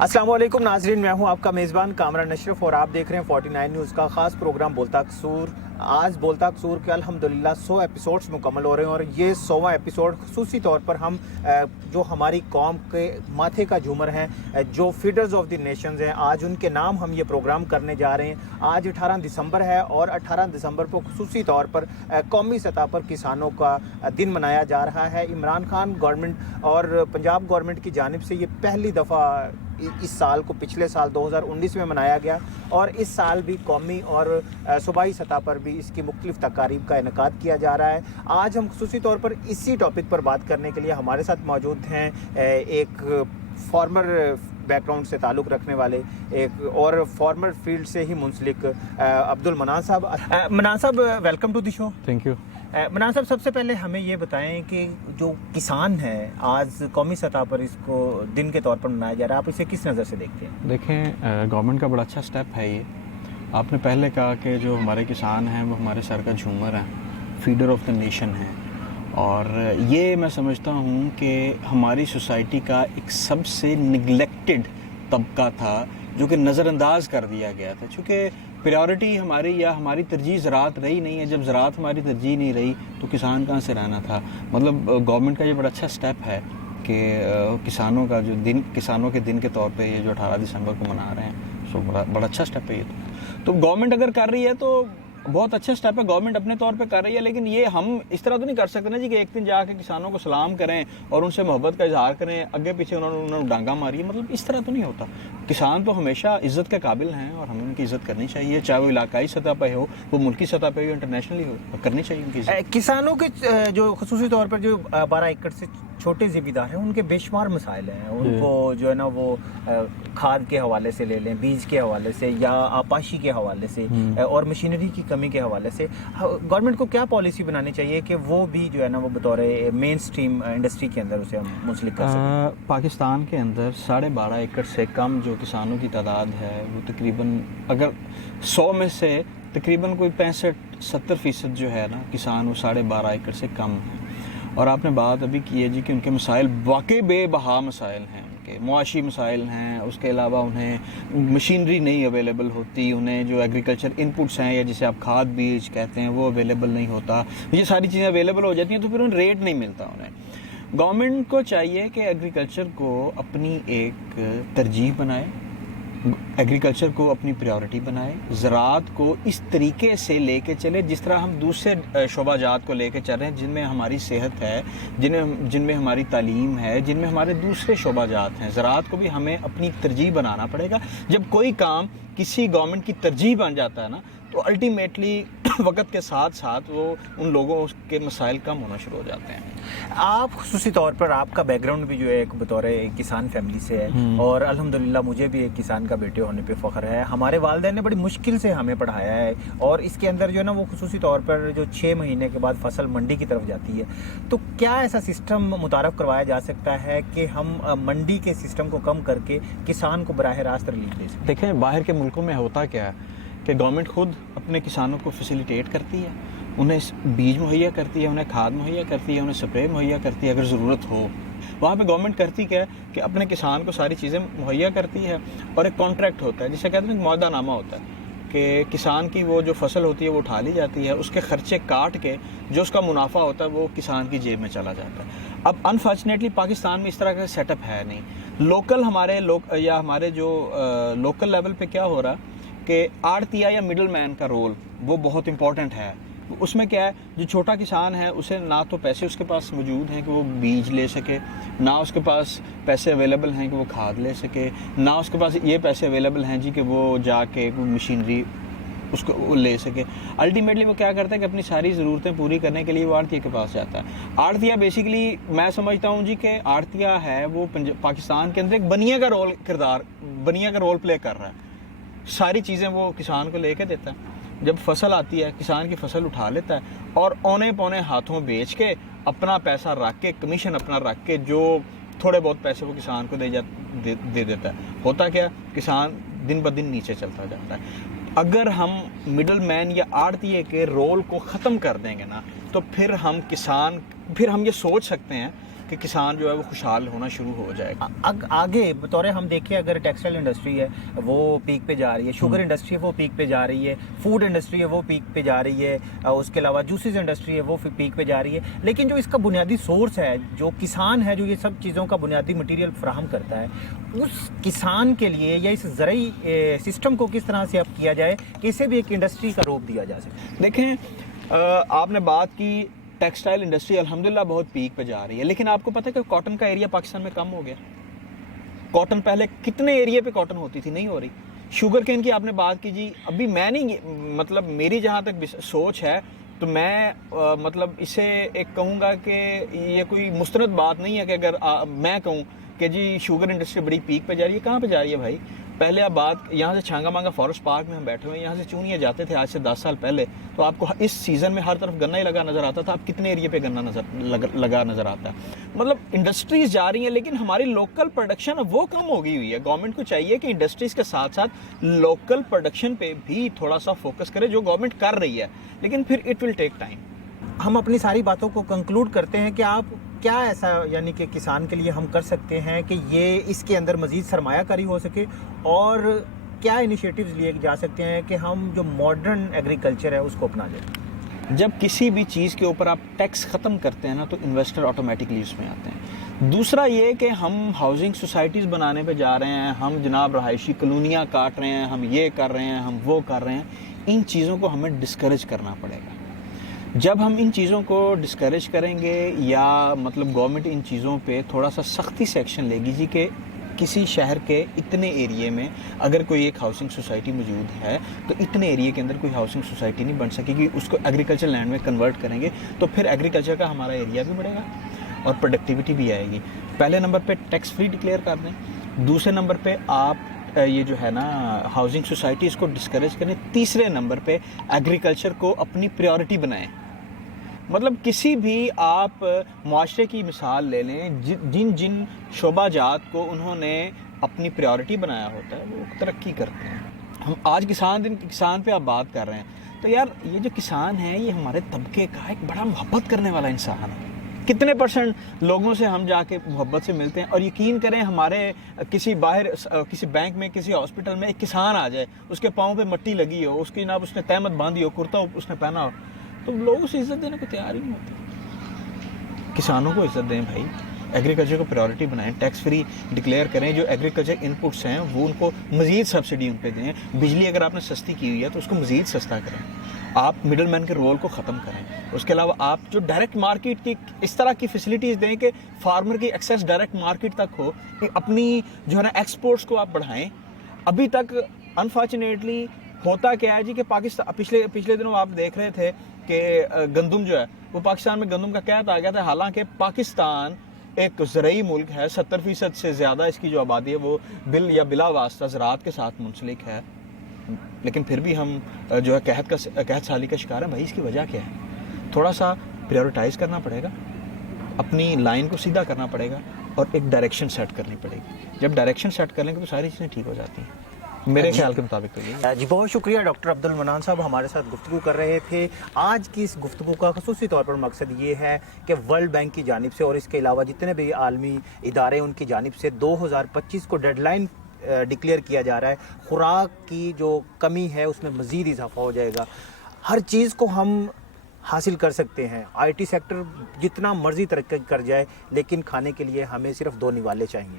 अस्सलाम वालेकुम नाजरीन, मैं हूं आपका मेज़बान कामरान अशरफ और आप देख रहे हैं 49 न्यूज़ का ख़ास प्रोग्राम बोलता कसूर। आज बोलता कसूर के अल्हम्दुलिल्लाह 100 एपिसोड्स मुकम्मल हो रहे हैं और ये 100वां एपिसोड खुसूसी तौर पर हम जो हमारी कौम के माथे का झूमर हैं, जो फीडर्स ऑफ द नेशंस हैं, आज उनके नाम हम ये प्रोग्राम करने जा रहे हैं। आज 18 दिसंबर है और 18 दिसंबर को खुसूसी तौर पर कौमी सतह पर किसानों का दिन मनाया जा रहा है। इमरान खान गवर्नमेंट और पंजाब गवर्नमेंट की जानिब से ये पहली दफ़ा इस साल को पिछले साल 2019 में मनाया गया और इस साल भी कौमी और सूबाई सतह पर भी इसकी मुख्तलिफ तकारीब का इनेकाद किया जा रहा है। आज हम खुसूसी तौर पर इसी टॉपिक पर बात करने के लिए हमारे साथ मौजूद हैं एक फॉर्मर बैकग्राउंड से ताल्लुक़ रखने वाले एक और फॉर्मर फील्ड से ही मुंसलिक अब्दुल मनान sahab. Manan sahab, welcome to the show. Thank you. Manan sahab, सबसे पहले हमें ये बताएं कि जो किसान है आज कौमी सतह पर इसको दिन के तौर पर मनाया जा रहा है, आप इसे किस नज़र से देखते हैं? देखें, गवर्नमेंट का बड़ा अच्छा स्टेप है ये। आपने पहले कहा कि जो हमारे किसान हैं वो हमारे सर का झूमर हैं, फीडर ऑफ द नेशन हैं, और ये मैं समझता हूँ कि हमारी सोसाइटी का एक सबसे निगलेक्टेड तबका था जो कि नज़रअंदाज कर दिया गया था। चूँकि प्रायोरिटी हमारी या हमारी तरजीह ज़राअत रही नहीं है। जब ज़राअत हमारी तरजीह नहीं रही तो किसान कहाँ से रहना था। मतलब गवर्नमेंट का ये बड़ा अच्छा स्टेप है कि किसानों का जो दिन, किसानों के दिन के तौर पे ये जो 18 दिसंबर को मना रहे हैं, सो बड़ा अच्छा स्टेप है ये। तो गवर्नमेंट अगर कर रही है तो बहुत अच्छा स्टेप है, गवर्नमेंट अपने तौर पे कर रही है। लेकिन ये हम इस तरह तो नहीं कर सकते ना जी कि एक दिन जाके किसानों को सलाम करें और उनसे मोहब्बत का इजहार करें, आगे पीछे उन्होंने डांगा मारी। मतलब इस तरह तो नहीं होता। किसान तो हमेशा इज़्ज़त के काबिल हैं और हमें उनकी इज़्ज़त करनी चाहिए, चाहे वो इलाकाई सतह पर हो, वो मुल्की सतह पर हो, इंटरनेशनली हो, करनी चाहिए उनकी इज़्ज़त। किसानों के जो खुसूसी तौर पर जो 12 एकड़ से छोटे ज़मींदार हैं उनके बेशुमार मसाइल हैं। उनको जो है ना वो खाद के हवाले से ले लें, बीज के हवाले से या आपाशी के हवाले से और मशीनरी की कमी के हवाले से गवर्नमेंट को क्या पॉलिसी बनानी चाहिए कि वो भी जो है ना वो बतौर मेन स्ट्रीम इंडस्ट्री के अंदर उसे हम मुंसलिक कर सकें? पाकिस्तान के अंदर 12.5 एकड़ से कम जो किसानों की तादाद है वो तकरीबन, अगर 100 में से तकरीबन कोई 65-70% जो है ना किसान, वो 12.5 एकड़ से कम है। और आपने बात अभी की है जी कि उनके मसाइल वाकई बेबहा मसाइल हैं, उनके मुआशी मसाइल हैं। उसके अलावा उन्हें मशीनरी नहीं अवेलेबल होती, उन्हें जो एग्रीकल्चर इनपुट्स हैं या जिसे आप खाद बीज कहते हैं वो अवेलेबल नहीं होता। ये सारी चीज़ें अवेलेबल हो जाती हैं तो फिर उन्हें रेट नहीं मिलता। उन्हें गवर्नमेंट को चाहिए कि एग्रीकल्चर को अपनी एक तरजीह बनाए, एग्रीकल्चर को अपनी प्रायोरिटी बनाए, ज़राअत को इस तरीके से लेके चले जिस तरह हम दूसरे शोबाजात को लेके चल रहे हैं, जिनमें हमारी सेहत है, जिनमें हमारी तालीम है, जिनमें हमारे दूसरे शोबाजात हैं। ज़राअत को भी हमें अपनी तरजीह बनाना पड़ेगा। जब कोई काम किसी गवर्नमेंट की तरजीह बन जाता है ना, तो अल्टीमेटली वक्त के साथ साथ वो उन लोगों के मसाइल कम होना शुरू हो जाते हैं। आप खुसूसी तौर पर, आपका बैकग्राउंड भी जो है एक बतौर एक किसान फैमिली से है और अल्हम्दुलिल्लाह मुझे भी एक किसान का बेटे होने पे फ़ख्र है। हमारे वालिदैन ने बड़ी मुश्किल से हमें पढ़ाया है और इसके अंदर जो है ना वो खुसूसी तौर पर जो 6 महीने के बाद फसल मंडी की तरफ जाती है, तो क्या ऐसा सिस्टम मुतारफ़ करवाया जा सकता है कि हम मंडी के सिस्टम को कम करके किसान को बराह रास्त रिलीफ दे सकें? देखें, बाहर के मुल्कों में होता क्या है कि गवर्नमेंट खुद अपने किसानों को फैसिलिटेट करती है, उन्हें बीज मुहैया करती है, उन्हें खाद मुहैया करती है, उन्हें स्प्रे मुहैया करती है अगर ज़रूरत हो। वहाँ पे गवर्नमेंट करती क्या है कि अपने किसान को सारी चीज़ें मुहैया करती है और एक कॉन्ट्रैक्ट होता है जिसे कहते हैं मुआहदानामा होता है कि किसान की वो जो फसल होती है वो उठा ली जाती है, उसके खर्चे काट के जो उसका मुनाफा होता है वो किसान की जेब में चला जाता है। अब अनफॉर्चुनेटली पाकिस्तान में इस तरह का सेटअप है नहीं। लोकल हमारे जो लोकल लेवल पे क्या हो रहा है कि आड़तिया या मिडल मैन का रोल वो बहुत इंपॉर्टेंट है। उसमें क्या है, जो छोटा किसान है उसे ना तो पैसे उसके पास मौजूद हैं कि वो बीज ले सके, ना उसके पास पैसे अवेलेबल हैं कि वो खाद ले सके, ना उसके पास ये पैसे अवेलेबल हैं जी कि वो जाके कोई मशीनरी उसको ले सके। अल्टीमेटली वो क्या करता है कि अपनी सारी ज़रूरतें पूरी करने के लिए वो आड़तिया के पास जाता है। आड़तिया बेसिकली मैं समझता हूँ जी कि आड़तिया है वो पाकिस्तान के अंदर एक बनिया का रोल प्ले कर रहा है। सारी चीज़ें वो किसान को लेके देता है। जब फसल आती है किसान की फसल उठा लेता है और औने पौने हाथों बेच के अपना पैसा रख के, कमीशन अपना रख के, जो थोड़े बहुत पैसे वो किसान को दे देता है। होता क्या, किसान दिन ब दिन नीचे चलता जाता है। अगर हम मिडल मैन या आड़तिए के रोल को ख़त्म कर देंगे ना, तो फिर हम ये सोच सकते हैं کہ کسان جو ہے وہ خوشحال ہونا شروع ہو جائے گا. آگے بطور ہم دیکھیں اگر ٹیکسٹائل انڈسٹری ہے وہ پیک پہ جا رہی ہے, شوگر انڈسٹری ہے وہ پیک پہ جا رہی ہے, فوڈ انڈسٹری ہے وہ پیک پہ جا رہی ہے, اس کے علاوہ جوسز انڈسٹری ہے وہ پیک پہ جا رہی ہے, لیکن جو اس کا بنیادی سورس ہے, جو کسان ہے جو یہ سب چیزوں کا بنیادی مٹیریل فراہم کرتا ہے, اس کسان کے لیے یا اس زرعی سسٹم کو کس طرح سے اب کیا جائے کہ اسے بھی ایک انڈسٹری کا روپ دیا جا سکے. دیکھیں آپ نے بات کی ٹیکسٹائل انڈسٹری الحمدللہ بہت پیک پہ جا رہی ہے, لیکن آپ کو پتہ ہے کہ کاٹن کا ایریا پاکستان میں کم ہو گیا. کاٹن پہلے کتنے ایریا پہ کاٹن ہوتی تھی, نہیں ہو رہی. شوگر کین کی آپ نے بات کی جی, ابھی میں نہیں, مطلب میری جہاں تک سوچ ہے تو میں مطلب اسے ایک کہوں گا کہ یہ کوئی مستند بات نہیں ہے کہ اگر میں کہوں کہ جی شوگر انڈسٹری بڑی پیک پہ جا رہی ہے. کہاں پہ جا رہی ہے بھائی؟ پہلے آپ بات یہاں سے چھانگا مانگا فارسٹ پارک میں ہم بیٹھے ہوئے ہیں, یہاں سے چونیاں جاتے تھے آج سے 10 سال پہلے, تو آپ کو اس سیزن میں ہر طرف گنا ہی لگا نظر آتا تھا. اب کتنے ایریا پہ گنا لگا نظر آتا ہے. مطلب انڈسٹریز جا رہی ہیں لیکن ہماری لوکل پروڈکشن وہ کم ہو گئی ہوئی ہے. گورنمنٹ کو چاہیے کہ انڈسٹریز کے ساتھ ساتھ لوکل پروڈکشن پہ بھی تھوڑا سا فوکس کرے, جو گورنمنٹ کر رہی ہے, لیکن پھر اٹ ول ٹیک ٹائم. ہم اپنی ساری باتوں کو کنکلوڈ کرتے ہیں کہ آپ کیا ایسا یعنی کہ کسان کے لیے ہم کر سکتے ہیں کہ یہ اس کے اندر مزید سرمایہ کاری ہو سکے, اور کیا انیشیٹیوز لیے جا سکتے ہیں کہ ہم جو ماڈرن ایگریکلچر ہے اس کو اپنا لیں. جب کسی بھی چیز کے اوپر آپ ٹیکس ختم کرتے ہیں نا تو انویسٹر آٹومیٹکلی اس میں آتے ہیں. دوسرا یہ کہ ہم ہاؤسنگ سوسائٹیز بنانے پہ جا رہے ہیں, ہم جناب رہائشی کالونیاں کاٹ رہے ہیں, ہم یہ کر رہے ہیں, ہم وہ کر رہے ہیں. ان چیزوں کو ہمیں ڈسکریج کرنا پڑے گا. جب ہم ان چیزوں کو ڈسکریج کریں گے یا مطلب گورنمنٹ ان چیزوں پہ تھوڑا سا سختی سے ایکشن لے گی جی کہ کسی شہر کے اتنے ایریے میں اگر کوئی ایک ہاؤسنگ سوسائٹی موجود ہے تو اتنے ایریے کے اندر کوئی ہاؤسنگ سوسائٹی نہیں بن سکے گی, اس کو ایگریکلچر لینڈ میں کنورٹ کریں گے تو پھر ایگریکلچر کا ہمارا ایریا بھی بڑھے گا اور پروڈکٹیوٹی بھی آئے گی. پہلے نمبر پہ ٹیکس فری ڈکلیئر کر دیں, دوسرے نمبر پہ آپ یہ جو ہے نا ہاؤسنگ سوسائٹیز کو ڈسکریج کریں, تیسرے نمبر پہ ایگریکلچر کو اپنی پریورٹی بنائیں. مطلب کسی بھی آپ معاشرے کی مثال لے لیں, جن شعبہ جات کو انہوں نے اپنی پریورٹی بنایا ہوتا ہے وہ ترقی کرتے ہیں. ہم آج کسان پہ آپ بات کر رہے ہیں تو یار یہ جو کسان ہے یہ ہمارے طبقے کا ایک بڑا محبت کرنے والا انسان ہے. کتنے % لوگوں سے ہم جا کے محبت سے ملتے ہیں, اور یقین کریں ہمارے کسی بینک میں کسی ہاسپٹل میں ایک کسان آ جائے, اس کے پاؤں پہ مٹی لگی ہو, اس کی جناب اس نے تہمت باندھی ہو, کرتا اس نے پہنا ہو, تو لوگ اسے عزت دینے کو تیار ہی نہیں ہوتے. کسانوں کو عزت دیں بھائی, ایگریکلچر کو پریورٹی بنائیں, ٹیکس فری ڈکلیئر کریں, جو ایگریکلچر انپٹس ہیں وہ ان کو مزید سبسڈی ان پہ دیں. بجلی اگر آپ نے سستی کی ہوئی ہے تو اس کو مزید سستا کریں, آپ مڈل مین کے رول کو ختم کریں. اس کے علاوہ آپ جو ڈائریکٹ مارکیٹ کی اس طرح کی فیسلٹیز دیں کہ فارمر کی ایکسیس ڈائریکٹ مارکیٹ تک ہو, اپنی جو ہے نا ایکسپورٹس کو آپ بڑھائیں. ابھی تک انفارچونیٹلی ہوتا کیا ہے جی کہ پاکستان پچھلے دنوں آپ دیکھ رہے تھے کہ گندم جو ہے وہ پاکستان میں گندم کا قحط آ گیا تھا, حالانکہ پاکستان ایک زرعی ملک ہے, 70% سے زیادہ اس کی جو آبادی ہے وہ بلا واسطہ زراعت کے ساتھ منسلک ہے, لیکن پھر بھی ہم جو ہے قحط سالی کا شکار ہیں. بھائی اس کی وجہ کیا ہے؟ تھوڑا سا پریورٹائز کرنا پڑے گا, اپنی لائن کو سیدھا کرنا پڑے گا اور ایک ڈائریکشن سیٹ کرنی پڑے گی. جب ڈائریکشن سیٹ کر لیں گے تو ساری چیزیں ٹھیک ہو جاتی ہیں میرے خیال کے مطابق. تو جی بہت شکریہ ڈاکٹر عبد المنان صاحب ہمارے ساتھ گفتگو کر رہے تھے. آج کی اس گفتگو کا خصوصی طور پر مقصد یہ ہے کہ ورلڈ بینک کی جانب سے اور اس کے علاوہ جتنے بھی عالمی ادارے ان کی جانب سے 2025 کو ڈیڈ لائن ڈکلیئر کیا جا رہا ہے. خوراک کی جو کمی ہے اس میں مزید اضافہ ہو جائے گا. ہر چیز کو ہم حاصل کر سکتے ہیں, آئی ٹی سیکٹر جتنا مرضی ترقی کر جائے, لیکن کھانے کے لیے ہمیں صرف 2 نوالے چاہیے,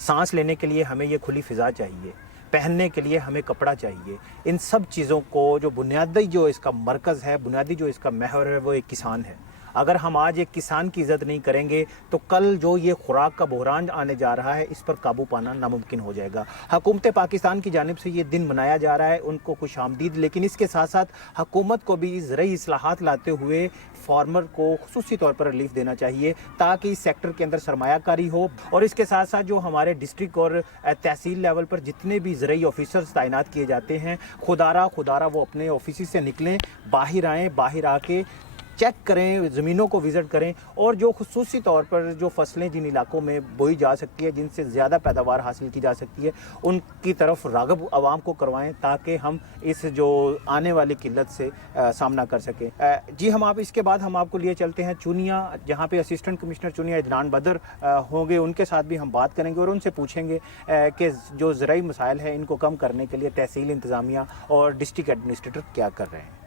سانس لینے کے لیے ہمیں یہ کھلی فضا چاہیے, پہننے کے لیے ہمیں کپڑا چاہیے. ان سب چیزوں کو جو بنیادی جو اس کا مرکز ہے, بنیادی جو اس کا محور ہے وہ ایک کسان ہے. اگر ہم آج ایک کسان کی عزت نہیں کریں گے تو کل جو یہ خوراک کا بحران آنے جا رہا ہے اس پر قابو پانا ناممکن ہو جائے گا. حکومت پاکستان کی جانب سے یہ دن منایا جا رہا ہے, ان کو خوش آمدید, لیکن اس کے ساتھ ساتھ حکومت کو بھی زرعی اصلاحات لاتے ہوئے فارمر کو خصوصی طور پر ریلیف دینا چاہیے تاکہ اس سیکٹر کے اندر سرمایہ کاری ہو. اور اس کے ساتھ ساتھ جو ہمارے ڈسٹرکٹ اور تحصیل لیول پر جتنے بھی زرعی آفیسرز تعینات کیے جاتے ہیں, خدارہ وہ اپنے آفیسز سے نکلیں, باہر آئیں, باہر آ کے चेक करें, ज़मीनों को विज़िट करें और जो खुसूसी तौर पर जो फसलें जिन इलाकों में बोई जा सकती है, जिनसे ज़्यादा पैदावार हासिल की जा सकती है, उनकी तरफ राग़िब आवाम को करवाएं ताकि हम इस जो आने वाली किल्लत से सामना कर सकें। जी इसके बाद हम आपको लिए चलते हैं चुनिया, जहाँ पे असिस्टेंट कमिश्नर चुनिया इदनान बदर होंगे। उनके साथ भी हम बात करेंगे और उनसे पूछेंगे कि जो ज़राई मसाइल है इनको कम करने के लिए तहसील इंतज़ामिया और डिस्ट्रिक्ट एडमिनिस्ट्रेटर क्या कर रहे हैं।